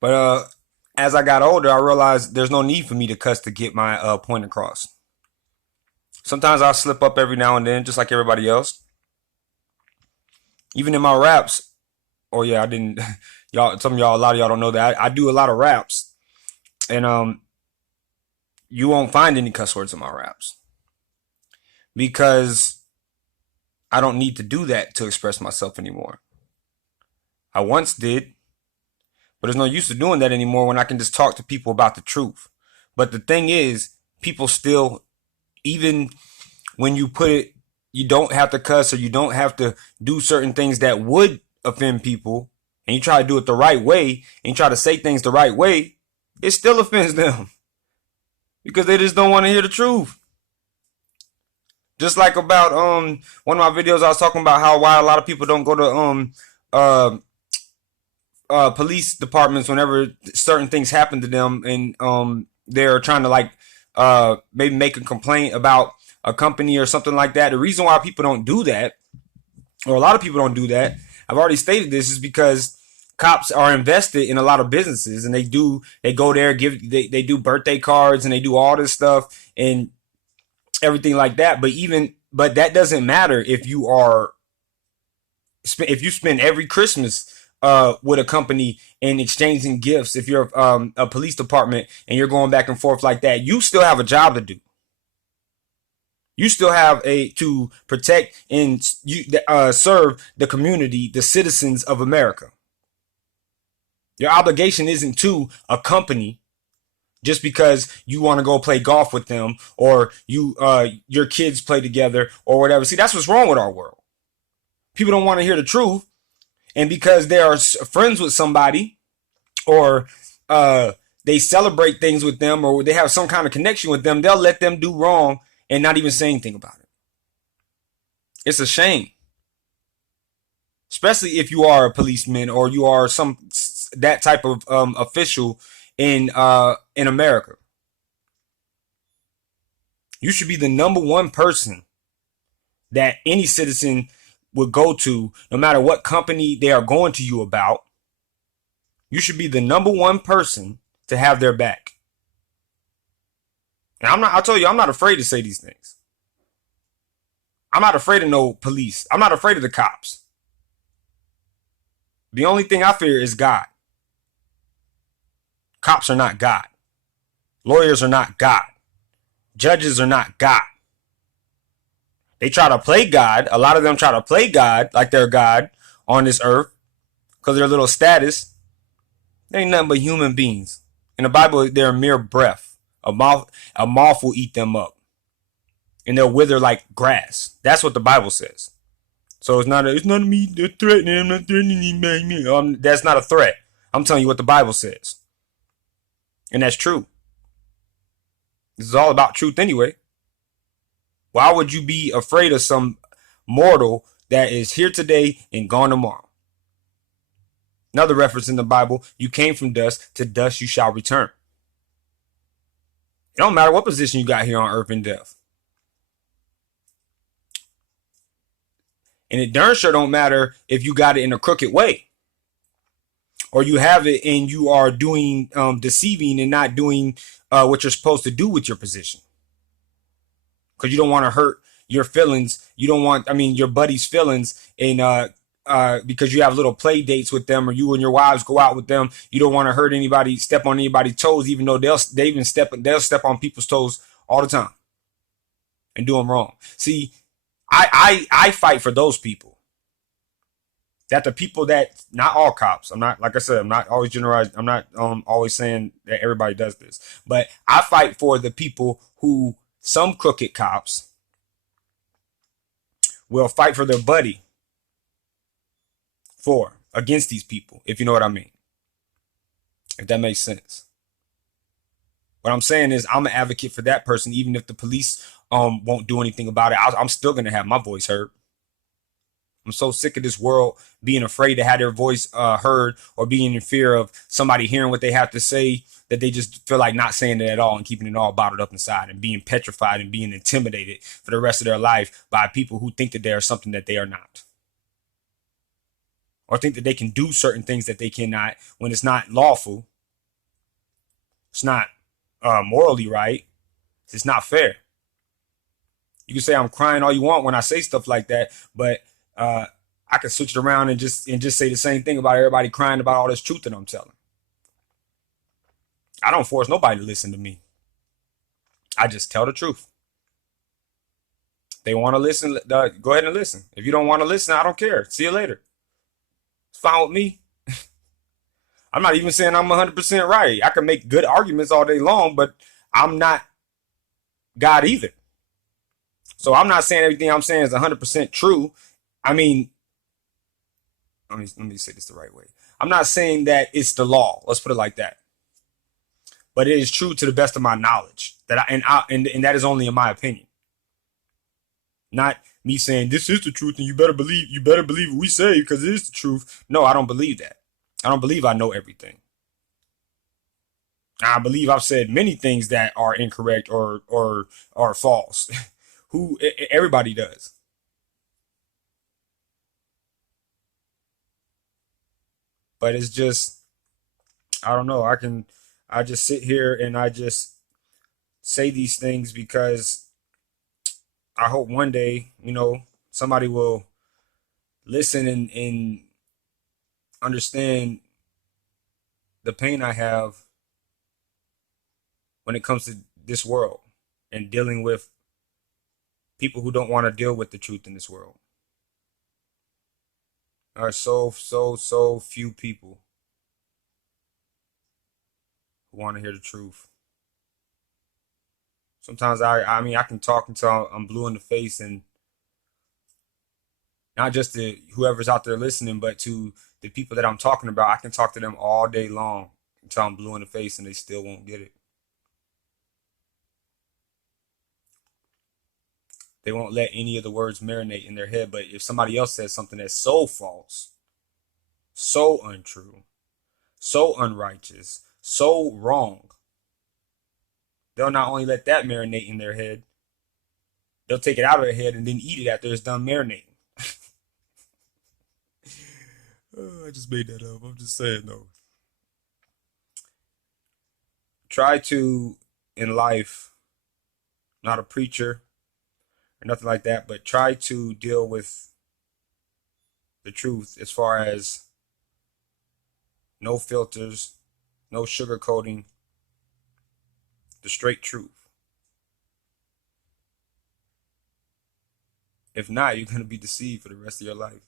But as I got older, I realized there's no need for me to cuss to get my point across. Sometimes I'll slip up every now and then, just like everybody else. Even in my raps, oh yeah, I didn't. Y'all, some of y'all, a lot of y'all don't know that I do a lot of raps, and you won't find any cuss words in my raps because I don't need to do that to express myself anymore. I once did, but there's no use to doing that anymore when I can just talk to people about the truth. But the thing is, people still, even when you put it, you don't have to cuss or you don't have to do certain things that would offend people, and you try to do it the right way and you try to say things the right way, it still offends them because they just don't want to hear the truth. Just like about one of my videos, I was talking about how why a lot of people don't go to uh police departments whenever certain things happen to them, and they're trying to like maybe make a complaint about a company or something like that. The reason why people don't do that, or a lot of people don't do that, I've already stated this, is because cops are invested in a lot of businesses, and they go there, they do birthday cards and they do all this stuff and everything like that. But that doesn't matter if you spend every Christmas with a company and exchanging gifts. If you're a police department and you're going back and forth like that, you still have a job to do. You still have to protect and serve the community, the citizens of America. Your obligation isn't to a company just because you want to go play golf with them, or your kids play together or whatever. See, that's what's wrong with our world. People don't want to hear the truth, and because they are friends with somebody, or they celebrate things with them, or they have some kind of connection with them, they'll let them do wrong and not even say anything about it. It's a shame, especially if you are a policeman or you are that type of official in America. You should be the number one person that any citizen would go to, no matter what company they are going to you about. You should be the number one person to have their back. And I told you, I'm not afraid to say these things. I'm not afraid of no police. I'm not afraid of the cops. The only thing I fear is God. Cops are not God. Lawyers are not God. Judges are not God. They try to play God. A lot of them try to play God like they're God on this earth because of their little status. They ain't nothing but human beings. In the Bible, they're a mere breath. A moth will eat them up, and they'll wither like grass. That's what the Bible says. So it's not me threatening. I'm not threatening me. That's not a threat. I'm telling you what the Bible says, and that's true. This is all about truth anyway. Why would you be afraid of some mortal that is here today and gone tomorrow? Another reference in the Bible: you came from dust, to dust you shall return. It don't matter what position you got here on earth in death. And it darn sure don't matter if you got it in a crooked way, or you have it and you are doing deceiving and not doing what you're supposed to do with your position, because you don't want to hurt your feelings. You don't want, your buddy's feelings, and because you have little play dates with them, or you and your wives go out with them. You don't want to hurt anybody, step on anybody's toes, even though they'll step on people's toes all the time and do them wrong. See, I fight for those people. That the people that, not all cops. I'm not, like I said, I'm not always generalizing. I'm not always saying that everybody does this, but I fight for the people who some crooked cops will fight for their buddy against these people, if you know what I mean. If that makes sense. What I'm saying is, I'm an advocate for that person, even if the police won't do anything about it. I'm still gonna have my voice heard. I'm so sick of this world being afraid to have their voice heard, or being in fear of somebody hearing what they have to say, that they just feel like not saying it at all and keeping it all bottled up inside, and being petrified and being intimidated for the rest of their life by people who think that they are something that they are not. or think that they can do certain things that they cannot when it's not lawful. It's not morally right. It's not fair. You can say I'm crying all you want when I say stuff like that, but I can switch it around and just say the same thing about everybody crying about all this truth that I'm telling. I don't force nobody to listen to me. I just tell the truth. They want to listen, go ahead and listen. If you don't want to listen, I don't care. See you later. It's fine with me. I'm not even saying I'm 100% right. I can make good arguments all day long, but I'm not God either. So I'm not saying everything I'm saying is 100% true. I mean, let me say this the right way. I'm not saying that it's the law. Let's put it like that. But it is true to the best of my knowledge. And that is only in my opinion. Not me saying this is the truth and you better believe what we say because it is the truth. No, I don't believe that. I don't believe I know everything. I believe I've said many things that are incorrect or false. Everybody does. But it's just, I don't know. I just sit here and I just say these things because I hope one day, somebody will listen and understand the pain I have when it comes to this world and dealing with people who don't want to deal with the truth in this world. There are so few people who want to hear the truth. Sometimes I mean I can talk until I'm blue in the face, and not just to whoever's out there listening, but to the people that I'm talking about. I can talk to them all day long until I'm blue in the face and they still won't get it. They won't let any of the words marinate in their head. But if somebody else says something that's so false, so untrue, so unrighteous, so wrong, they'll not only let that marinate in their head, they'll take it out of their head and then eat it after it's done marinating. I just made that up. I'm just saying though. Try to, in life, not a preacher or nothing like that, but try to deal with the truth as far as no filters, no sugarcoating, the straight truth. If not, you're going to be deceived for the rest of your life.